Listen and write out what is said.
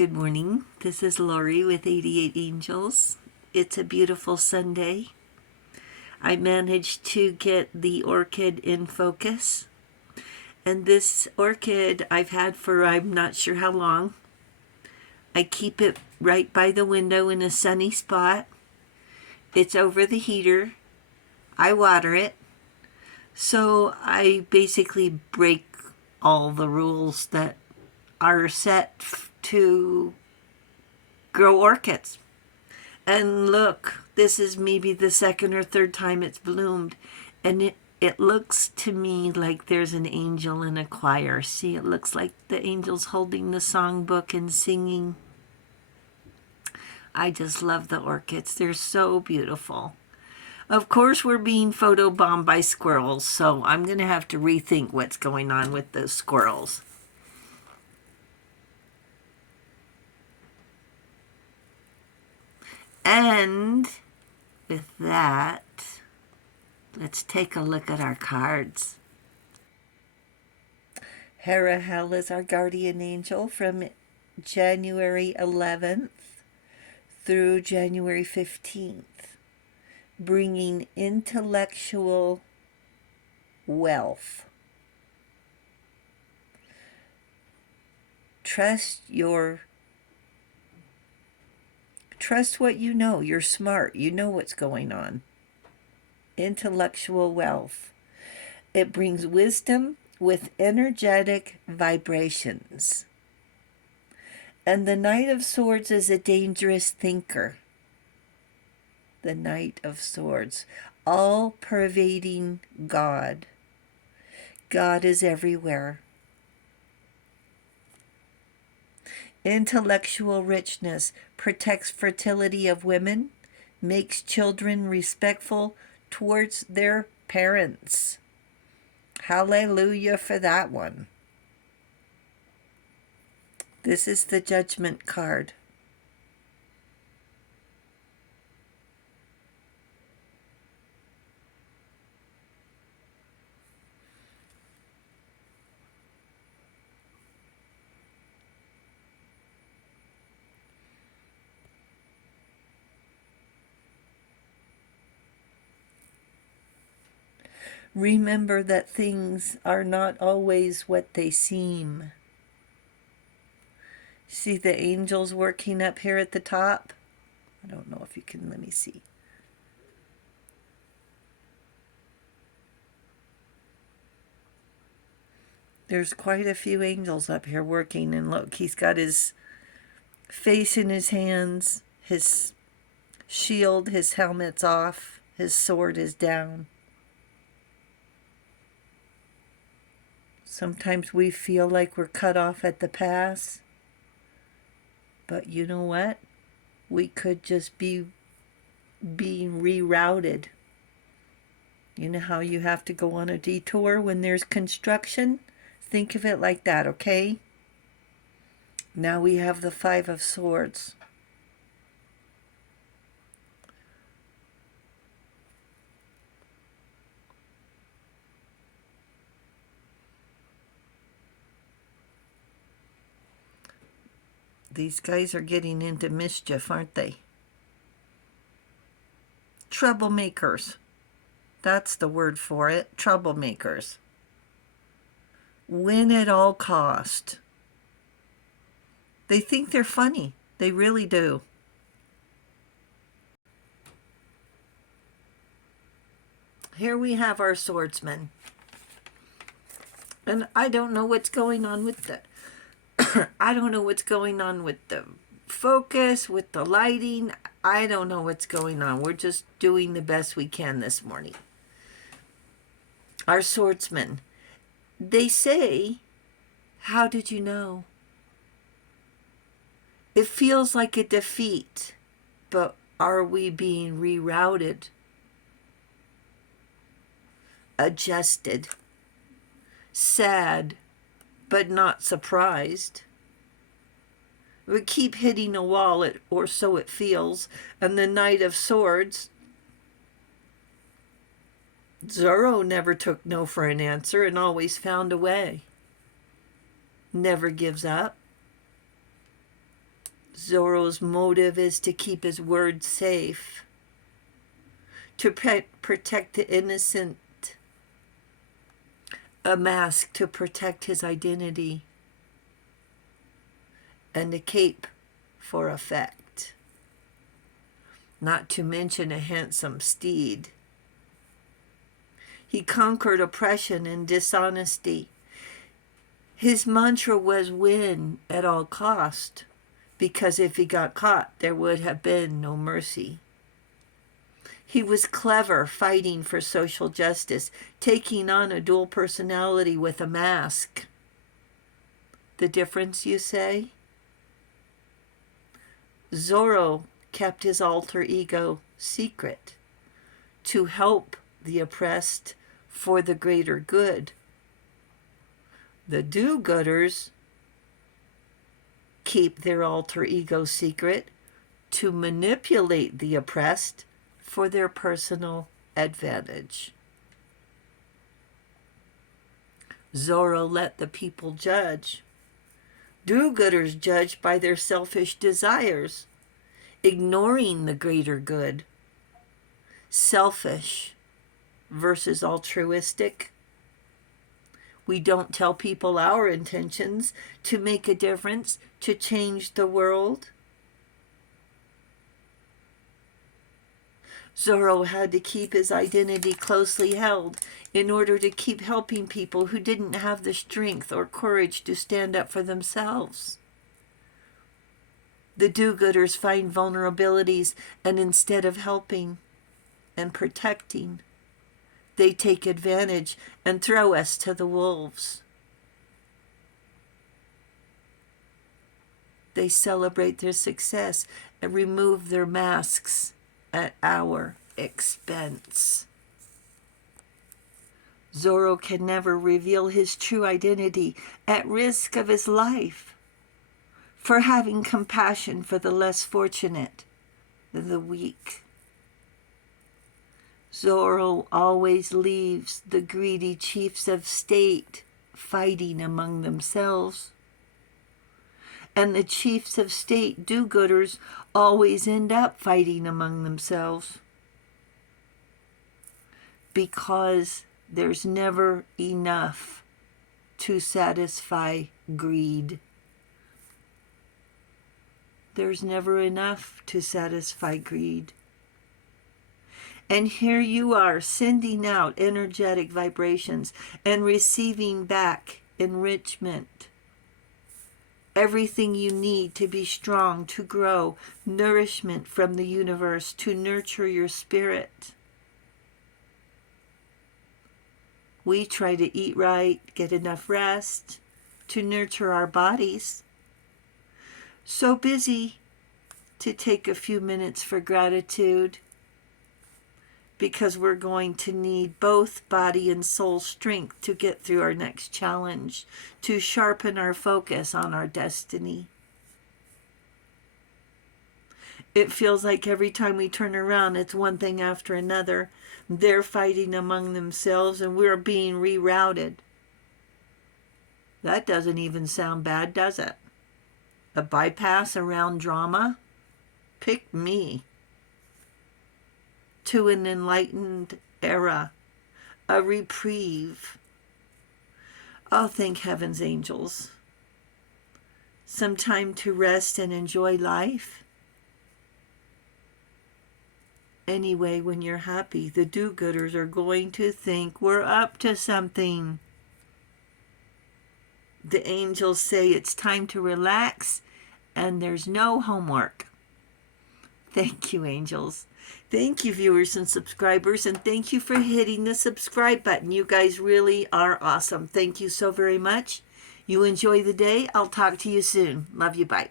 Good morning. This is Lori with 88 Angels. It's a beautiful Sunday. I managed to get the orchid in focus. And this orchid I've had for I'm not sure how long. I keep it right by the window in a sunny spot. It's over the heater. I water it. So I basically break all the rules that are set to grow orchids. And look, this is maybe the second or third time it's bloomed, and it looks to me like there's an angel in a choir. See, it looks like the angel's holding the songbook and singing. I just love the orchids. They're so beautiful. Of course, we're being photobombed by squirrels, so I'm going to have to rethink what's going on with those squirrels. And with that, let's take a look at our cards. Hera is our guardian angel from January 11th through January 15th, bringing intellectual wealth. Trust what you know. You're smart. You know what's going on. Intellectual wealth. It brings wisdom with energetic vibrations. And the Knight of Swords is a dangerous thinker. The Knight of Swords. All-pervading God. God is everywhere. Intellectual richness protects fertility of women, makes children respectful towards their parents. Hallelujah for that one. This is the Judgment card. Remember that things are not always what they seem. See the angels working up here at the top? I don't know if you can, let me see. There's quite a few angels up here working, and look, he's got his face in his hands, his shield, his helmet's off, his sword is down. Sometimes we feel like we're cut off at the pass. But you know what? We could just be being rerouted. You know how you have to go on a detour when there's construction? Think of it like that, okay? Now we have the Five of Swords. These guys are getting into mischief, aren't they? Troublemakers. That's the word for it. Troublemakers. Win at all cost. They think they're funny. They really do. Here we have our swordsman. And I don't know what's going on with the I don't know what's going on with the focus, with the lighting. I don't know what's going on. We're just doing the best we can this morning. Our swordsman. They say, how did you know? It feels like a defeat, but are we being rerouted? Adjusted. Sad, but not surprised. We keep hitting a wall, or so it feels, and the Knight of Swords. Zorro never took no for an answer and always found a way. Never gives up. Zorro's motive is to keep his word safe, to protect the innocent, a mask to protect his identity, and a cape for effect, not to mention a handsome steed. He conquered oppression and dishonesty. His mantra was win at all cost, because if he got caught, there would have been no mercy. He was clever, fighting for social justice, taking on a dual personality with a mask. The difference, you say? Zorro kept his alter ego secret to help the oppressed for the greater good. The do-gooders keep their alter ego secret to manipulate the oppressed for their personal advantage. Zorro let the people judge. Do-gooders judge by their selfish desires, ignoring the greater good. Selfish versus altruistic. We don't tell people our intentions to make a difference, to change the world. Zorro had to keep his identity closely held in order to keep helping people who didn't have the strength or courage to stand up for themselves. The do-gooders find vulnerabilities, and instead of helping and protecting, they take advantage and throw us to the wolves. They celebrate their success and remove their masks at our expense. Zorro can never reveal his true identity at risk of his life for having compassion for the less fortunate, the weak. Zorro always leaves the greedy chiefs of state fighting among themselves. And the chiefs of state do-gooders always end up fighting among themselves, because there's never enough to satisfy greed. There's never enough to satisfy greed. And here you are sending out energetic vibrations and receiving back enrichment. Everything you need to be strong, to grow, nourishment from the universe, to nurture your spirit. We try to eat right, get enough rest, to nurture our bodies. So busy to take a few minutes for gratitude, because we're going to need both body and soul strength to get through our next challenge, to sharpen our focus on our destiny. It feels like every time we turn around, it's one thing after another. They're fighting among themselves and we're being rerouted. That doesn't even sound bad, does it? A bypass around drama? Pick me. To an enlightened era, a reprieve. Oh, thank heaven's angels. Some time to rest and enjoy life. Anyway, when you're happy, the do-gooders are going to think we're up to something. The angels say it's time to relax and there's no homework. Thank you, angels. Thank you, viewers and subscribers, and thank you for hitting the subscribe button. You guys really are awesome. Thank you so very much. You enjoy the day. I'll talk to you soon. Love you. Bye.